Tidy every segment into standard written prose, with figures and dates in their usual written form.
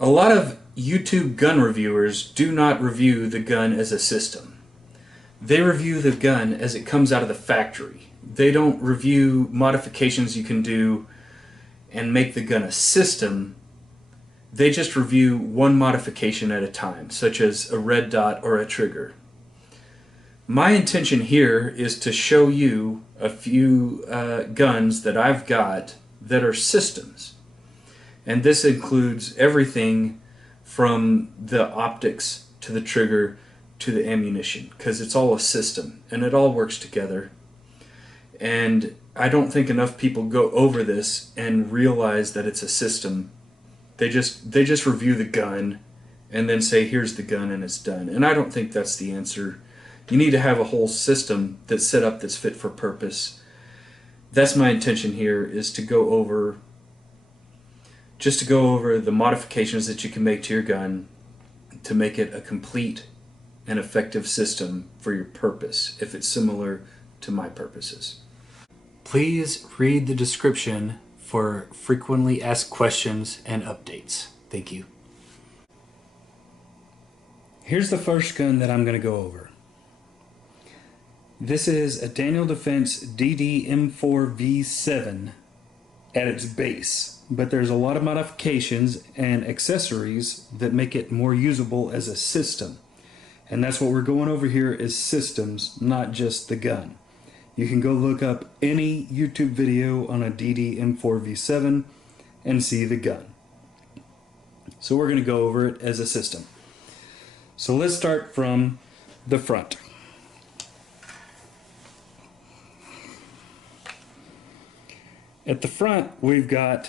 A lot of YouTube gun reviewers do not review the gun as a system. They review the gun as it comes out of the factory. They don't review modifications you can do and make the gun a system. They just review one modification at a time, such as a red dot or a trigger. My intention here is to show you a few guns that I've got that are systems. And this includes everything from the optics to the trigger to the ammunition, because it's all a system and it all works together. And I don't think enough people go over this and realize that it's a system. They just review the gun and then say, here's the gun, and it's done. And I don't think that's the answer. You need to have a whole system that's set up, that's fit for purpose. That's my intention here, is to go over the modifications that you can make to your gun to make it a complete and effective system for your purpose, if it's similar to my purposes. Please read the description for frequently asked questions and updates. Thank you. Here's the first gun that I'm going to go over. This is a Daniel Defense DDM4V7 at its base, but there's a lot of modifications and accessories that make it more usable as a system. And that's what we're going over here, is systems, not just the gun. You can go look up any YouTube video on a DDM4V7 and see the gun. So we're going to go over it as a system. So let's start from the front. At the front, we've got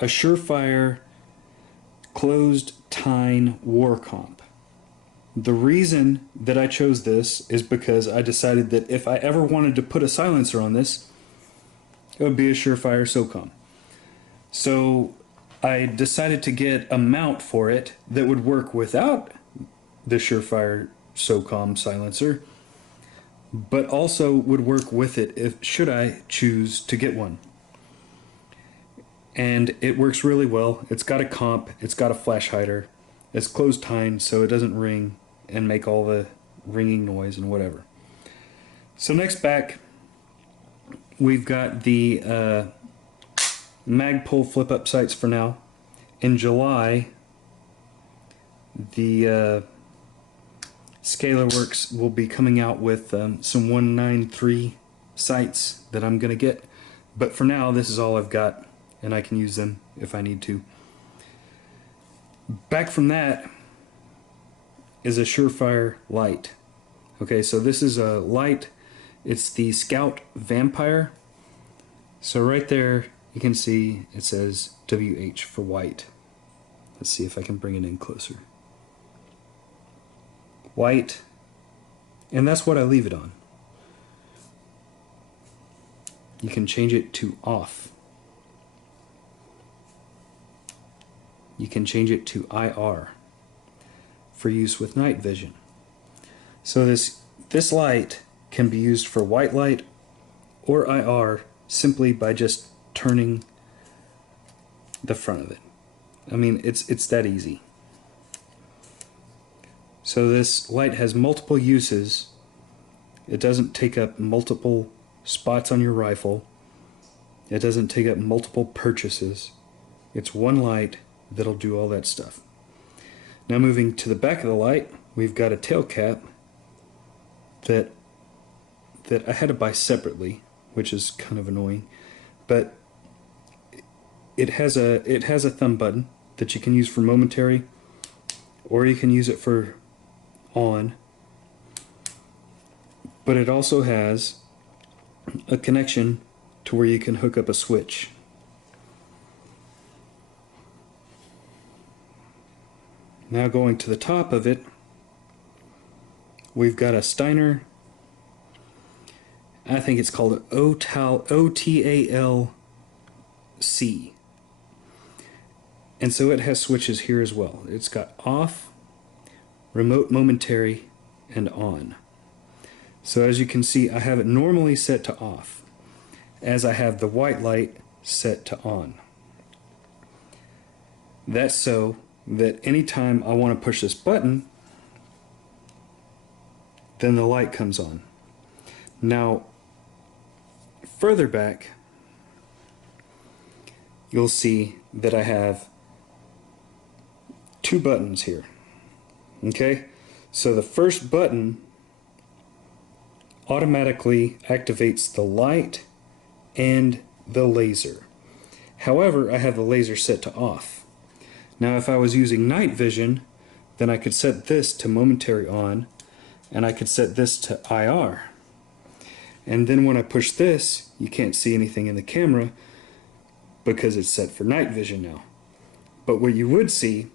a Surefire closed tine war comp. The reason that I chose this is because I decided that if I ever wanted to put a silencer on this, it would be a Surefire SOCOM. So I decided to get a mount for it that would work without the Surefire SOCOM silencer, but also would work with it should I choose to get one. And it works really well. It's got a comp, it's got a flash hider, it's closed tine so it doesn't ring and make all the ringing noise and whatever. So next back, we've got the Magpul flip up sights for now. In July, the Scalarworks will be coming out with some 193 sights that I'm going to get. But for now, this is all I've got, and I can use them if I need to. Back from that is a Surefire light. Okay, so this is a light. It's the Scout Vampire. So right there, you can see it says WH for white. Let's see if I can bring it in closer. White, and that's what I leave it on. You can change it to off. You can change it to IR for use with night vision. So this light can be used for white light or IR simply by just turning the front of it. I mean, it's that easy. So this light has multiple uses. It doesn't take up multiple spots on your rifle. It doesn't take up multiple purchases. It's one light that'll do all that stuff. Now moving to the back of the light, we've got a tail cap that I had to buy separately, which is kind of annoying. But it has a thumb button that you can use for momentary, or you can use it for on. But it also has a connection to where you can hook up a switch. Now going to the top of it, we've got a Steiner, I think it's called OTAL-C. And so it has switches here as well. It's got off, remote momentary, and on. So as you can see, I have it normally set to off, as I have the white light set to on. That's so that anytime I want to push this button, then the light comes on. Now, further back, you'll see that I have two buttons here. Okay? So the first button automatically activates the light and the laser. However, I have the laser set to off. Now if I was using night vision, then I could set this to momentary on, and I could set this to IR. And then when I push this, you can't see anything in the camera because it's set for night vision now. But what you would see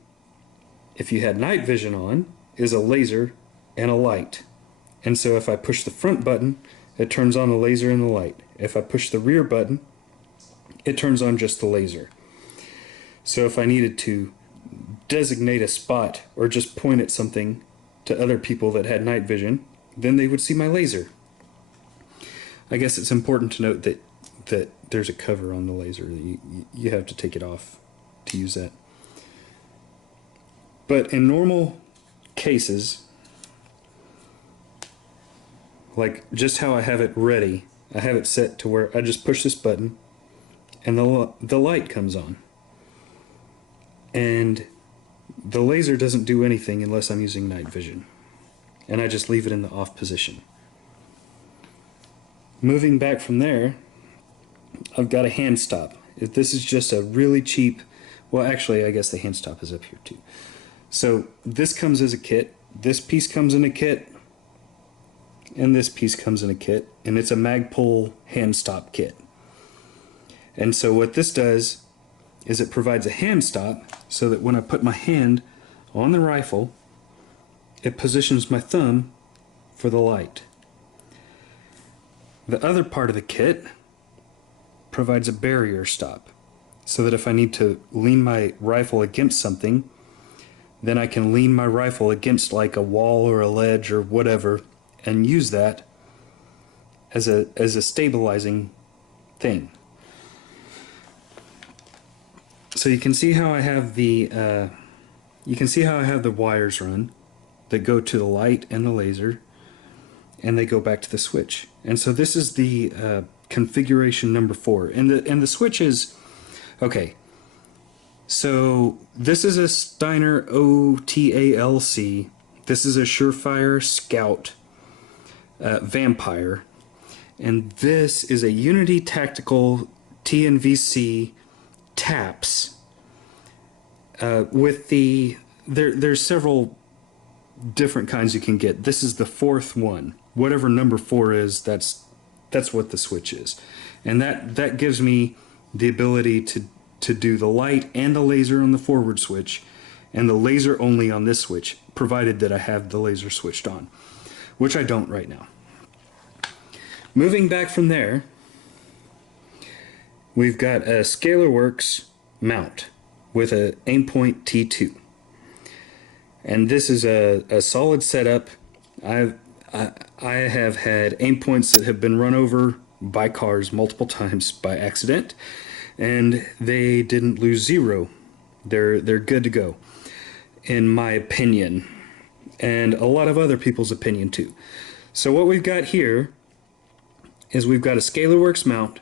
if you had night vision on is a laser and a light. And so if I push the front button, it turns on the laser and the light. If I push the rear button, it turns on just the laser. So if I needed to designate a spot or just point at something to other people that had night vision, then they would see my laser. I guess it's important to note that there's a cover on the laser. You have to take it off to use that. But in normal cases, like just how I have it ready, I have it set to where I just push this button and the light comes on. And the laser doesn't do anything unless I'm using night vision. And I just leave it in the off position. Moving back from there, I've got a hand stop. If this is just a really cheap, well actually I guess the hand stop is up here too. So this comes as a kit, this piece comes in a kit, and this piece comes in a kit, and it's a Magpul hand stop kit. And so what this does is it provides a hand stop so that when I put my hand on the rifle, it positions my thumb for the light. The other part of the kit provides a barrier stop so that if I need to lean my rifle against something, then I can lean my rifle against like a wall or a ledge or whatever and use that as a stabilizing thing. So you can see how I have the wires run that go to the light and the laser, and they go back to the switch. And so this is the configuration number 4, and the switch is okay. So this is a Steiner OTALC. This is a Surefire Scout Vampire, and this is a Unity Tactical TNVC TAPS. With there's several different kinds you can get. This is the 4th one. Whatever number 4 is, that's what the switch is, and that gives me the ability to do the light and the laser on the forward switch, and the laser only on this switch, provided that I have the laser switched on, which I don't right now. Moving back from there, we've got a ScalarWorks mount with a Aimpoint T2, and this is a solid setup. I have had Aimpoints that have been run over by cars multiple times by accident, and they didn't lose zero. They're good to go, in my opinion, and a lot of other people's opinion too. So what we've got here is we've got a ScalarWorks mount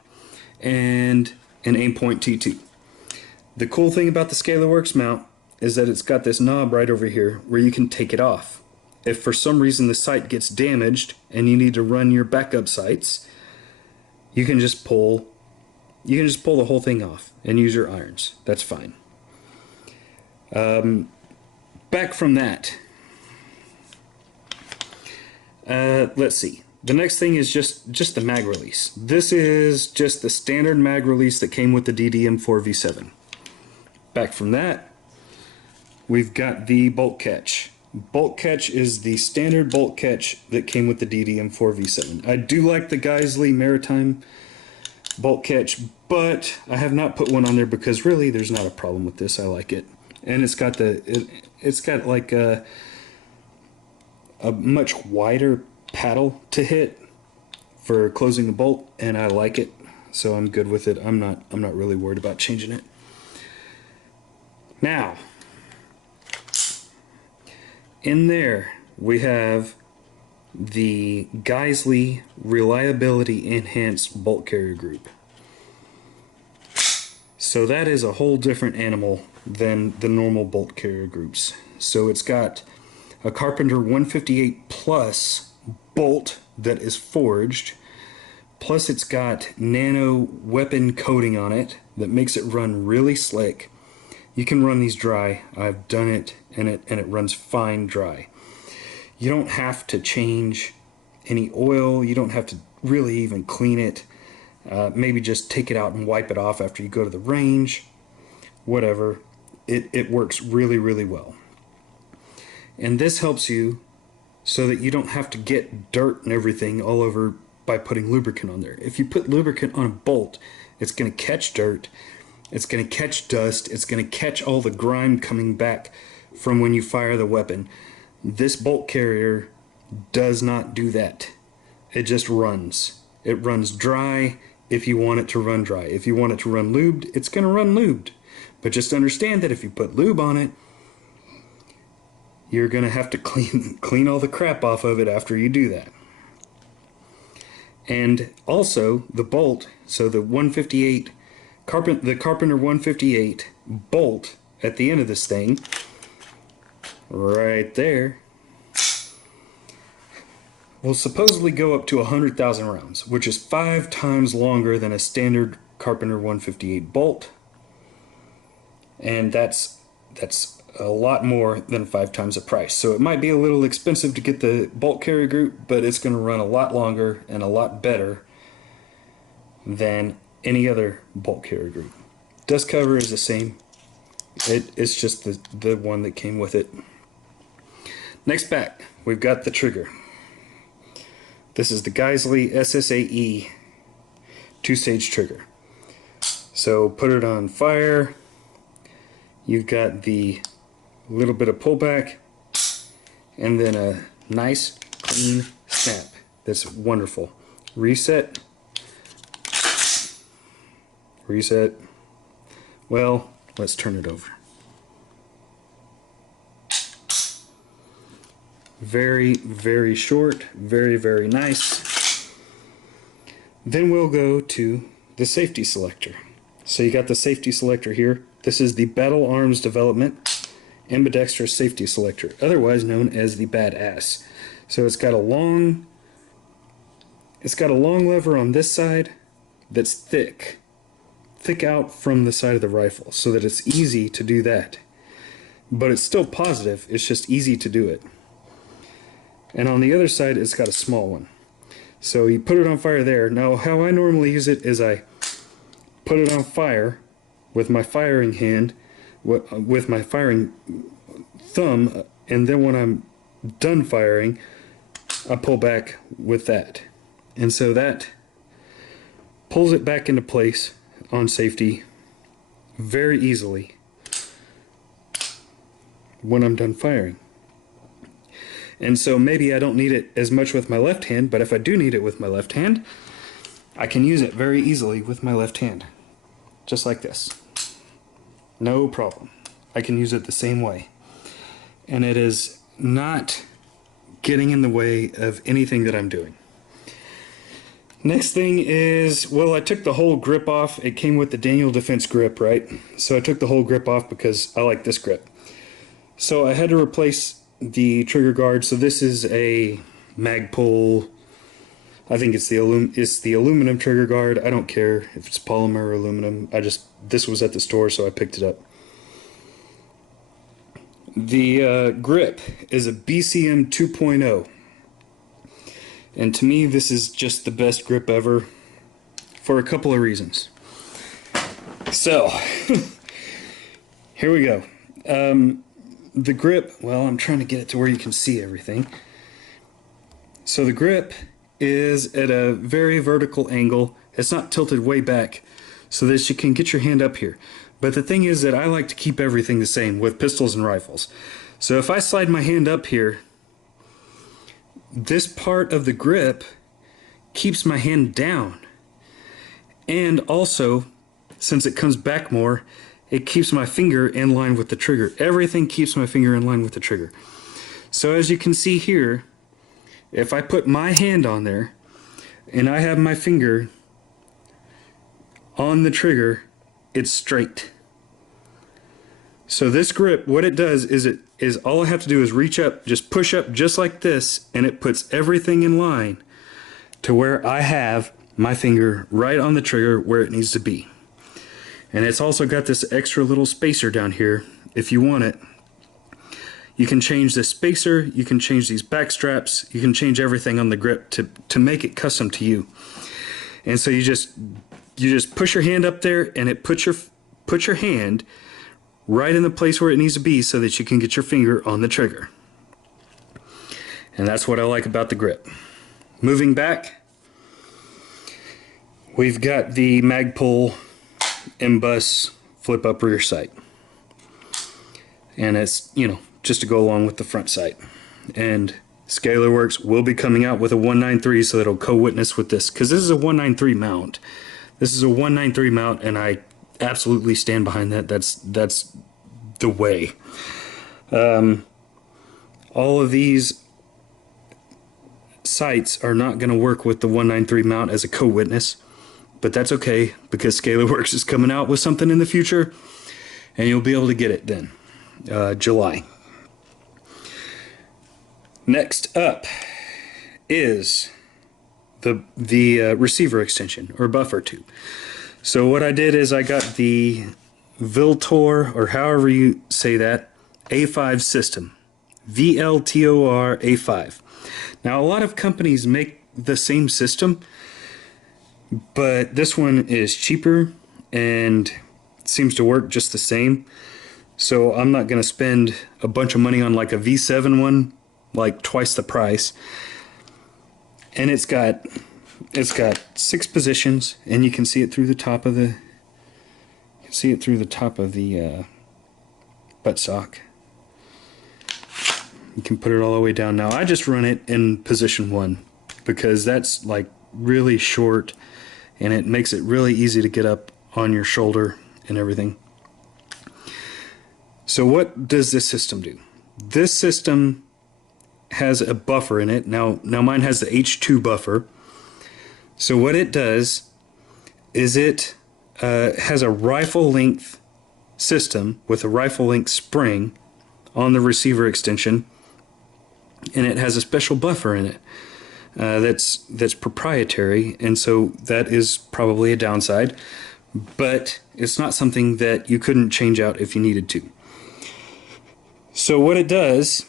and an Aimpoint T2. The cool thing about the ScalarWorks mount is that it's got this knob right over here where you can take it off. If for some reason the sight gets damaged and you need to run your backup sights, you can just pull the whole thing off and use your irons. That's fine. Back from that, let's see. The next thing is just the mag release. This is just the standard mag release that came with the DDM4V7. Back from that, we've got the bolt catch. Bolt catch is the standard bolt catch that came with the DDM4V7. I do like the Geisley Maritime bolt catch, but I have not put one on there because really there's not a problem with this. I like it, and it's got like a much wider paddle to hit for closing the bolt, and I like it, so I'm good with it. I'm not really worried about changing it. Now, in there we have the Geisley Reliability Enhanced Bolt Carrier Group. So that is a whole different animal than the normal bolt carrier groups. So it's got a Carpenter 158 Plus bolt that is forged, plus it's got nano weapon coating on it that makes it run really slick. You can run these dry. I've done it and it runs fine dry. You don't have to change any oil. You don't have to really even clean it. Maybe just take it out and wipe it off after you go to the range. Whatever. It works really, really well. And this helps you so that you don't have to get dirt and everything all over by putting lubricant on there. If you put lubricant on a bolt, it's going to catch dirt, it's going to catch dust, it's going to catch all the grime coming back from when you fire the weapon. This bolt carrier does not do that. It just runs. It runs dry if you want it to run dry. If you want it to run lubed, it's going to run lubed. But just understand that if you put lube on it, you're going to have to clean all the crap off of it after you do that. And also the bolt, so the 158 the Carpenter 158 bolt at the end of this thing, right there, will supposedly go up to 100,000 rounds, which is 5 times longer than a standard Carpenter 158 bolt. And that's a lot more than 5 times the price. So it might be a little expensive to get the bolt carrier group, but it's going to run a lot longer and a lot better than any other bolt carrier group. Dust cover is the same. It's just the one that came with it. Next back, we've got the trigger. This is the Geisley SSAE 2-stage trigger. So put it on fire. You've got the little bit of pullback and then a nice clean snap. That's wonderful. Reset. Reset. Well, let's turn it over. Very, very short. Very, very nice. Then we'll go to the safety selector. So you got the safety selector here. This is the Battle Arms Development Ambidextrous Safety Selector, otherwise known as the Badass. So it's got a long lever on this side that's thick out from the side of the rifle, so that it's easy to do that. But it's still positive, it's just easy to do it. And on the other side, it's got a small one. So you put it on fire there. Now, how I normally use it is I put it on fire with my firing hand, with my firing thumb, and then when I'm done firing, I pull back with that. And so that pulls it back into place on safety very easily when I'm done firing. And so maybe I don't need it as much with my left hand, but if I do need it with my left hand, I can use it very easily with my left hand. Just like this. No problem. I can use it the same way. And it is not getting in the way of anything that I'm doing. Next thing is, well, I took the whole grip off. It came with the Daniel Defense grip, right? So I took the whole grip off because I like this grip. So I had to replace the trigger guard. So this is a Magpul. I think it's the aluminum trigger guard. I don't care if it's polymer or aluminum. This was at the store, so I picked it up. The grip is a BCM 2.0. And to me, this is just the best grip ever for a couple of reasons. So, here we go. The grip, well, I'm trying to get it to where you can see everything. So the grip is at a very vertical angle. It's not tilted way back so that you can get your hand up here. But the thing is that I like to keep everything the same with pistols and rifles. So if I slide my hand up here, this part of the grip keeps my hand down. And also, since it comes back more, it keeps my finger in line with the trigger. Everything keeps my finger in line with the trigger. So as you can see here, if I put my hand on there and I have my finger on the trigger, it's straight. So this grip, what it does is all I have to do is reach up, just push up just like this, and it puts everything in line to where I have my finger right on the trigger where it needs to be. And it's also got this extra little spacer down here if you want it. You can change the spacer, you can change these back straps, you can change everything on the grip to make it custom to you. And so you just push your hand up there, and it puts your hand right in the place where it needs to be so that you can get your finger on the trigger. And that's what I like about the grip. Moving back, we've got the Magpul M-Bus flip up rear sight. And it's, you know, just to go along with the front sight. And ScalarWorks will be coming out with a 193, so that'll co-witness with this, because this is a 193 mount. This is a 193 mount, and I absolutely stand behind that. That's the way. All of these sights are not going to work with the 193 mount as a co-witness, but that's okay, because ScalarWorks is coming out with something in the future, and you'll be able to get it then, July. Next up is the receiver extension or buffer tube. So what I did is I got the Viltor, or however you say that, A5 system. VLTOR A5. Now a lot of companies make the same system, but this one is cheaper and seems to work just the same. So I'm not going to spend a bunch of money on like a V7 one, like twice the price. And it's got 6 positions, and you can see it through the top of the buttstock. You can put it all the way down. Now I just run it in position 1 because that's like really short, and it makes it really easy to get up on your shoulder and everything. So what does this system do? This system has a buffer in it. Now mine has the H2 buffer. So what it does is it has a rifle length system with a rifle length spring on the receiver extension, and it has a special buffer in it that's proprietary, and so that is probably a downside, but it's not something that you couldn't change out if you needed to. So what it does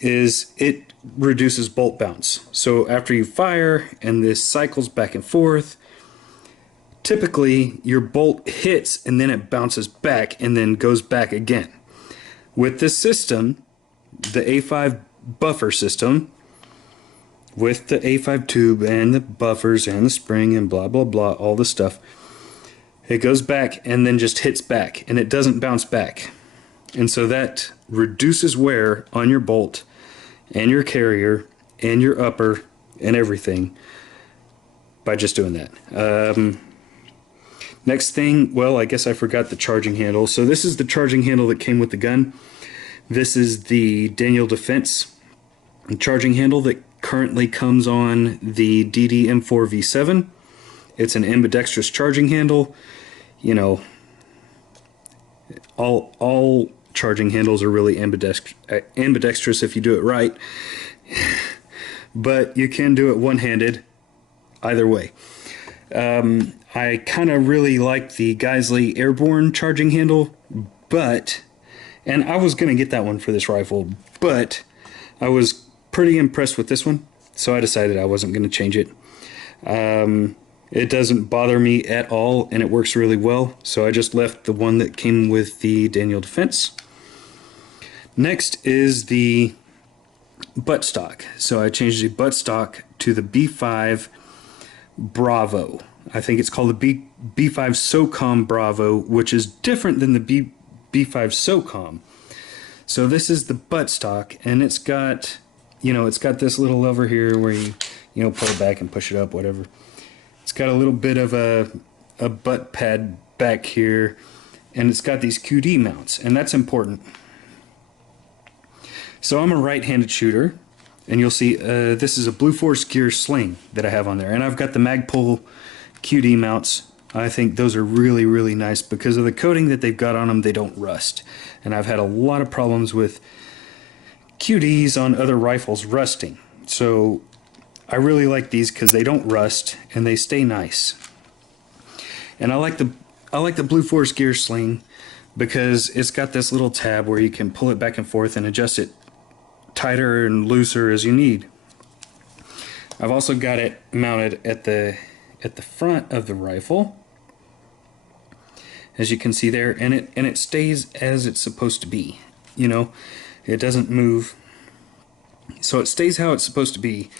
is it reduces bolt bounce. So after you fire and this cycles back and forth, typically your bolt hits and then it bounces back and then goes back again. With this system, the A5 buffer system, with the A5 tube and the buffers and the spring and blah blah blah, all the stuff, it goes back and then just hits back, and it doesn't bounce back. And so that reduces wear on your bolt and your carrier and your upper and everything by just doing that. Next thing, well, I guess I forgot the charging handle. So this is the charging handle that came with the gun. This is the Daniel Defense charging handle that currently comes on the DDM4V7. It's an ambidextrous charging handle. You know, all charging handles are really ambidextrous if you do it right, but you can do it one-handed either way. I kind of really like the Geisley Airborne charging handle, and I was going to get that one for this rifle, but I was pretty impressed with this one, so I decided I wasn't going to change it. It doesn't bother me at all, and it works really well, so I just left the one that came with the Daniel Defense. Next is the buttstock. So I changed the buttstock to the B5 Bravo. I think it's called the B5 SOCOM Bravo, which is different than the B5 SOCOM. So this is the buttstock, and it's got, it's got this little lever here where you pull it back and push it up, whatever. It's got a little bit of a butt pad back here, and it's got these QD mounts, and that's important. So I'm a right-handed shooter, and you'll see this is a Blue Force Gear sling that I have on there, and I've got the Magpul QD mounts. I think those are really, really nice because of the coating that they've got on them. They don't rust, and I've had a lot of problems with QDs on other rifles rusting. So I really like these because they don't rust and they stay nice. And I like the Blue Force Gear sling because it's got this little tab where you can pull it back and forth and adjust it tighter and looser as you need. I've also got it mounted at the front of the rifle, as you can see there, and it stays as it's supposed to be. You know, it doesn't move, so it stays how it's supposed to be,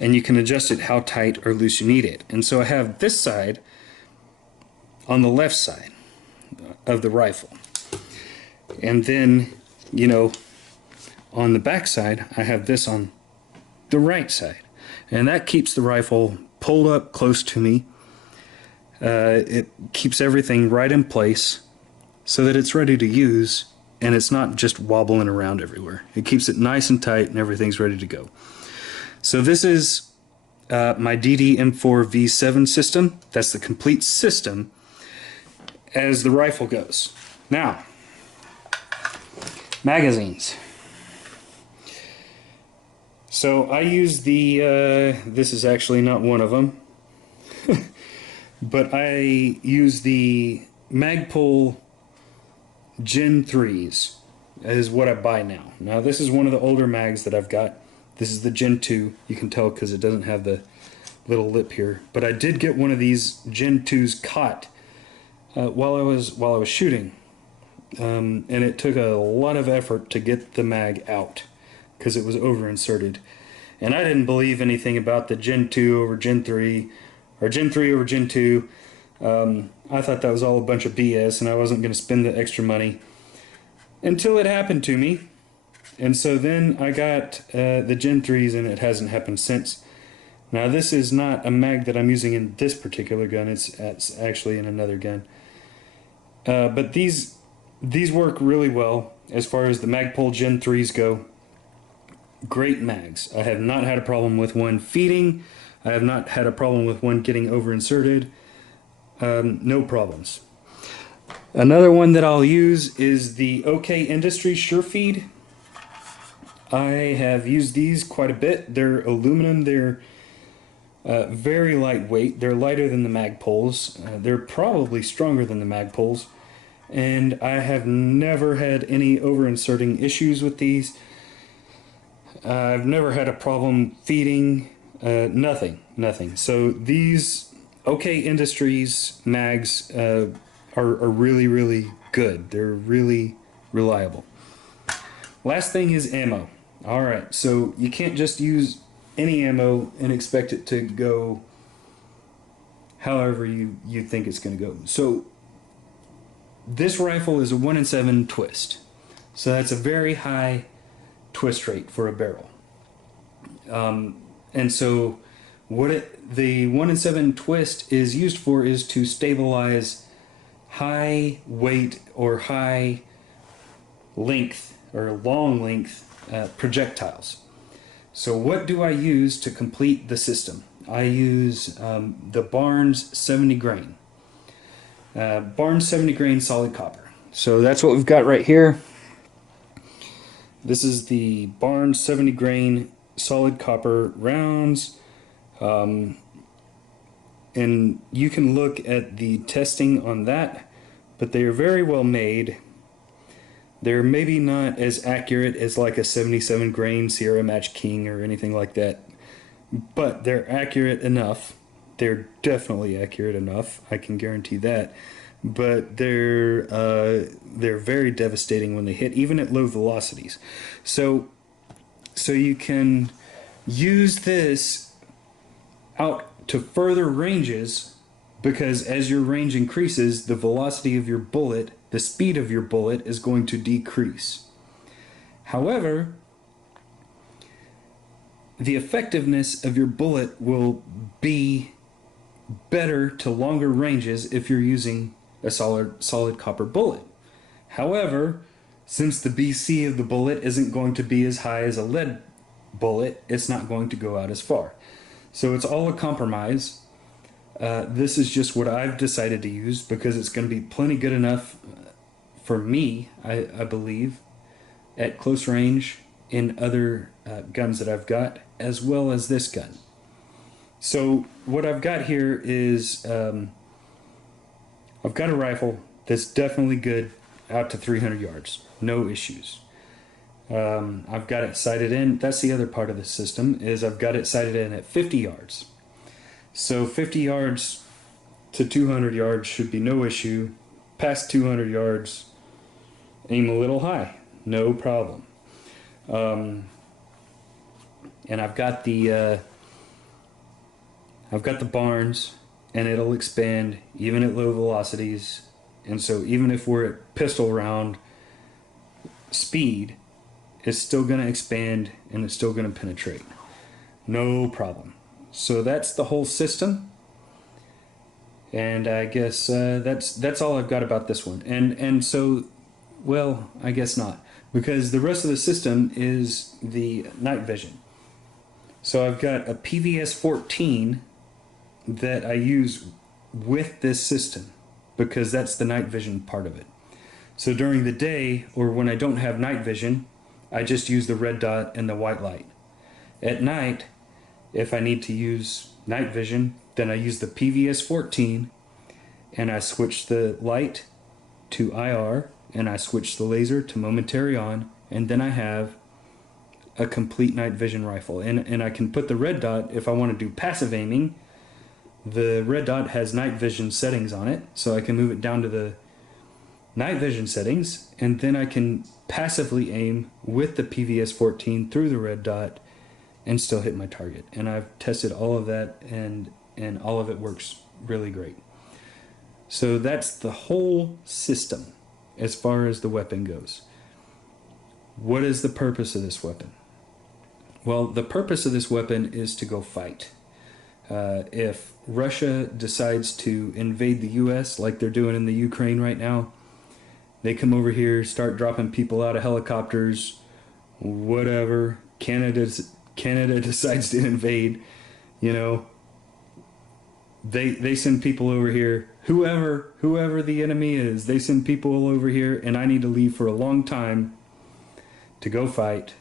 and you can adjust it how tight or loose you need it. And so I have this side on the left side of the rifle, and then, you know, on the back side I have this on the right side, and that keeps the rifle pulled up close to me. It keeps everything right in place so that it's ready to use, and it's not just wobbling around everywhere. It keeps it nice and tight and everything's ready to go. So this is my DDM4V7 system. That's the complete system as the rifle goes. Now, magazines. So I use the, this is actually not one of them, but I use the Magpul Gen 3s is what I buy now. Now this is one of the older mags that I've got. This is the Gen 2. You can tell because it doesn't have the little lip here. But I did get one of these Gen 2s caught while I was shooting, and it took a lot of effort to get the mag out because it was over inserted. And I didn't believe anything about the Gen 2 over Gen 3 or Gen 3 over Gen 2. I thought that was all a bunch of BS and I wasn't going to spend the extra money until it happened to me. And so then I got the Gen 3s, and it hasn't happened since. Now this is not a mag that I'm using in this particular gun, it's actually in another gun. But these work really well as far as the Magpul Gen 3s go. Great mags. I have not had a problem with one feeding. I have not had a problem with one getting over inserted. No problems. Another one that I'll use is the OK Industries SureFeed. I have used these quite a bit. They're aluminum. They're very lightweight. They're lighter than the Magpuls. They're probably stronger than the Magpuls. And I have never had any over inserting issues with these. I've never had a problem feeding, nothing. So these OK Industries mags are really, really good. They're really reliable. Last thing is ammo. Alright, so you can't just use any ammo and expect it to go however you think it's going to go. So this rifle is a 1 in 7 twist. So that's a very high twist rate for a barrel. And so what the 1 in 7 twist is used for is to stabilize high weight or high length or long length projectiles. So what do I use to complete the system? I use the Barnes 70 grain. Barnes 70 grain solid copper. So that's what we've got right here. This is the Barnes 70 grain solid copper rounds. And you can look at the testing on that, but they are very well made. They're maybe not as accurate as like a 77 grain Sierra Match King or anything like that, but they're accurate enough. They're definitely accurate enough, I can guarantee that. But they're very devastating when they hit, even at low velocities. So you can use this out to further ranges, because as your range increases, the velocity of your bullet, the speed of your bullet, is going to decrease. However, the effectiveness of your bullet will be better to longer ranges if you're using a solid copper bullet. However, since the BC of the bullet isn't going to be as high as a lead bullet, it's not going to go out as far. So it's all a compromise. This is just what I've decided to use because it's going to be plenty good enough for me, I believe, at close range in other guns that I've got, as well as this gun. So what I've got here is I've got a rifle that's definitely good out to 300 yards, no issues. I've got it sighted in. That's the other part of the system, is I've got it sighted in at 50 yards. So 50 yards to 200 yards should be no issue. Past 200 yards, aim a little high, no problem. And I've got the barns, and it'll expand even at low velocities. And so even if we're at pistol round speed, it's still going to expand and it's still going to penetrate. No problem. So that's the whole system. And I guess that's all I've got about this one. And so, well, I guess not, because the rest of the system is the night vision. So I've got a PVS 14 that I use with this system because that's the night vision part of it. So during the day, or when I don't have night vision, I just use the red dot and the white light. At night, if I need to use night vision, then I use the PVS 14 and I switch the light to IR and I switch the laser to momentary on, and then I have a complete night vision rifle. And I can put the red dot if I want to do passive aiming. The red dot has night vision settings on it, so I can move it down to the night vision settings, and then I can passively aim with the PVS 14 through the red dot and still hit my target. And I've tested all of that, and all of it works really great. So that's the whole system as far as the weapon goes. What is the purpose of this weapon? Well, the purpose of this weapon is to go fight. If Russia decides to invade the US like they're doing in the Ukraine right now, they come over here, start dropping people out of helicopters, whatever. Canada decides to invade, you know, they send people over here. Whoever the enemy is, they send people over here, and I need to leave for a long time to go fight.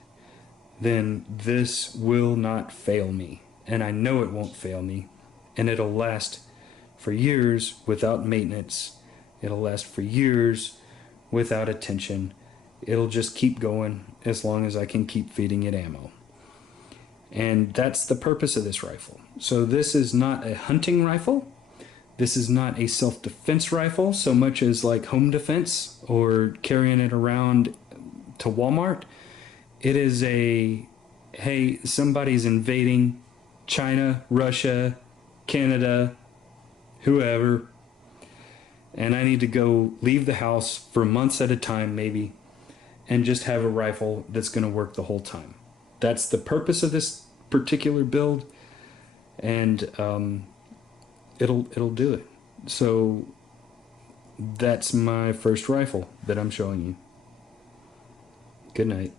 Then this will not fail me, and I know it won't fail me, and it'll last for years without maintenance. It'll last for years without attention. It'll just keep going as long as I can keep feeding it ammo. And that's the purpose of this rifle. So this is not a hunting rifle. This is not a self-defense rifle so much as like home defense or carrying it around to Walmart. It is a, hey, somebody's invading China, Russia, Canada, whoever, and I need to go leave the house for months at a time maybe, and just have a rifle that's going to work the whole time. That's the purpose of this particular build, and it'll do it. So that's my first rifle that I'm showing you. Good night.